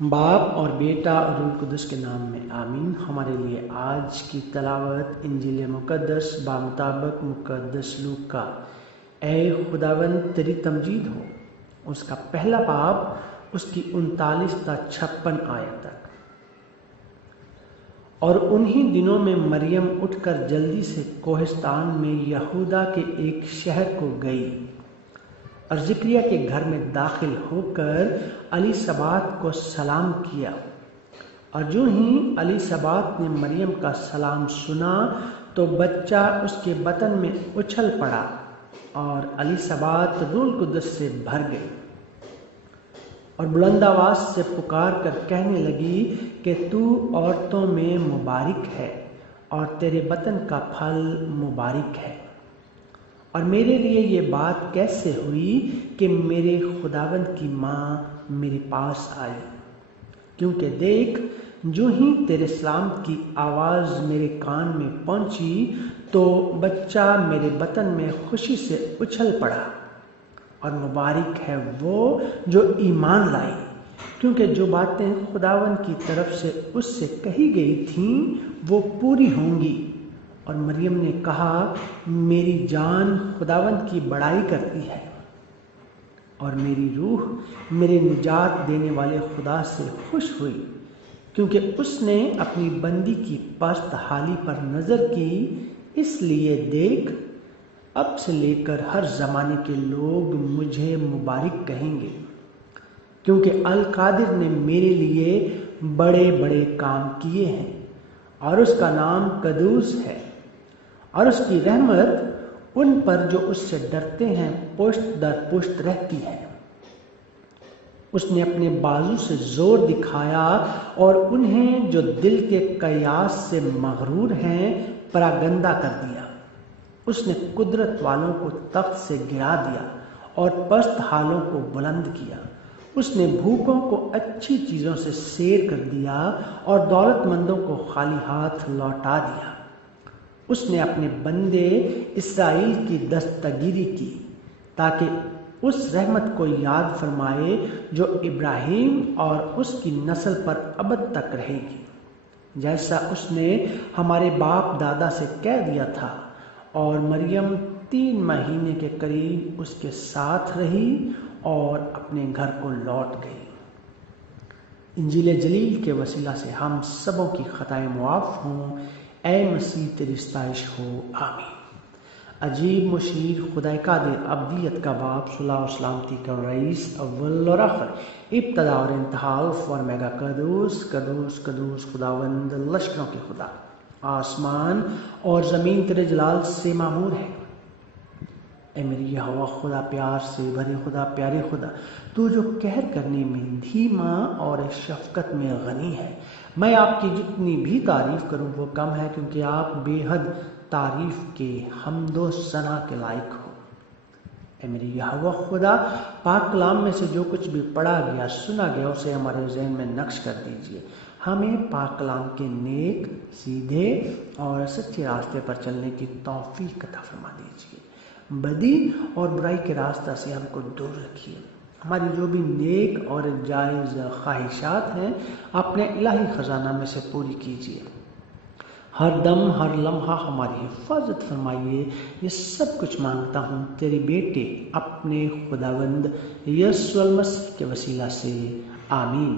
باپ اور بیٹا اور روح القدس کے نام میں آمین۔ ہمارے لیے آج کی تلاوت انجیل مقدس بمطابق مقدس لوکا۔ اے خداوند تیری تمجید ہو، اس کا پہلا باب اس کی 39 تا 56 آیت تک۔ اور انہی دنوں میں مریم اٹھ کر جلدی سے کوہستان میں یہودا کے ایک شہر کو گئی اور زکریا کے گھر میں داخل ہو کر الیصابات کو سلام کیا۔ اور جو ہی الیصابات نے مریم کا سلام سنا تو بچہ اس کے بطن میں اچھل پڑا اور الیصابات روح القدس سے بھر گئی اور بلند آواز سے پکار کر کہنے لگی کہ تو عورتوں میں مبارک ہے اور تیرے بطن کا پھل مبارک ہے۔ اور میرے لیے یہ بات کیسے ہوئی کہ میرے خداوند کی ماں میرے پاس آئی، کیونکہ دیکھ جو ہی تیرے سلام کی آواز میرے کان میں پہنچی تو بچہ میرے بطن میں خوشی سے اچھل پڑا۔ اور مبارک ہے وہ جو ایمان لائی، کیونکہ جو باتیں خداوند کی طرف سے اس سے کہی گئی تھیں وہ پوری ہوں گی۔ اور مریم نے کہا، میری جان خداوند کی بڑائی کرتی ہے اور میری روح میرے نجات دینے والے خدا سے خوش ہوئی، کیونکہ اس نے اپنی بندی کی پست حالی پر نظر کی۔ اس لیے دیکھ اب سے لے کر ہر زمانے کے لوگ مجھے مبارک کہیں گے، کیونکہ القادر نے میرے لیے بڑے بڑے کام کیے ہیں اور اس کا نام قدوس ہے، اور اس کی رحمت ان پر جو اس سے ڈرتے ہیں پشت در پشت رہتی ہے۔ اس نے اپنے بازو سے زور دکھایا اور انہیں جو دل کے قیاس سے مغرور ہیں پراگندہ کر دیا۔ اس نے قدرت والوں کو تخت سے گرا دیا اور پست حالوں کو بلند کیا۔ اس نے بھوکوں کو اچھی چیزوں سے سیر کر دیا اور دولت مندوں کو خالی ہاتھ لوٹا دیا۔ اس نے اپنے بندے اسرائیل کی دستگیری کی تاکہ اس رحمت کو یاد فرمائے جو ابراہیم اور اس کی نسل پر ابد تک رہے گی، جیسا اس نے ہمارے باپ دادا سے کہہ دیا تھا۔ اور مریم 3 مہینے کے قریب اس کے ساتھ رہی اور اپنے گھر کو لوٹ گئی۔ انجیل جلیل کے وسیلہ سے ہم سبوں کی خطائیں معاف ہوں۔ اے مسیح تیری ستائش ہو، آمین۔ عجیب مشیر خدا قادر ابدیت کا باپ، صلاح و سلامتی کا رئیس، اول اور آخر، ابتدا اور انتہا، الفا اور میگا، قدوس قدوس قدوس خداوند لشکروں کے خدا۔ آسمان اور زمین تیرے جلال سے معمور ہے۔ اے میری یہوہ خدا، پیار سے بھرے خدا، پیارے خدا، تو جو قہر کرنے میں دھیما اور شفقت میں غنی ہے، میں آپ کی جتنی بھی تعریف کروں وہ کم ہے، کیونکہ آپ بے حد تعریف کے، حمد و ثنا کے لائق ہو۔ اے میری یہوہ خدا، پاک کلام میں سے جو کچھ بھی پڑھا گیا سنا گیا اسے ہمارے ذہن میں نقش کر دیجئے۔ ہمیں پاک کلام کے نیک، سیدھے اور سچے راستے پر چلنے کی توفیق عطا فرما دیجئے۔ بدی اور برائی کے راستہ سے ہم کو دور رکھیے۔ ہماری جو بھی نیک اور جائز خواہشات ہیں اپنے الہی خزانہ میں سے پوری کیجیے۔ ہر دم ہر لمحہ ہماری حفاظت فرمائیے۔ یہ سب کچھ مانگتا ہوں تیرے بیٹے اپنے خداوند یسوع المسیح کے وسیلہ سے، آمین۔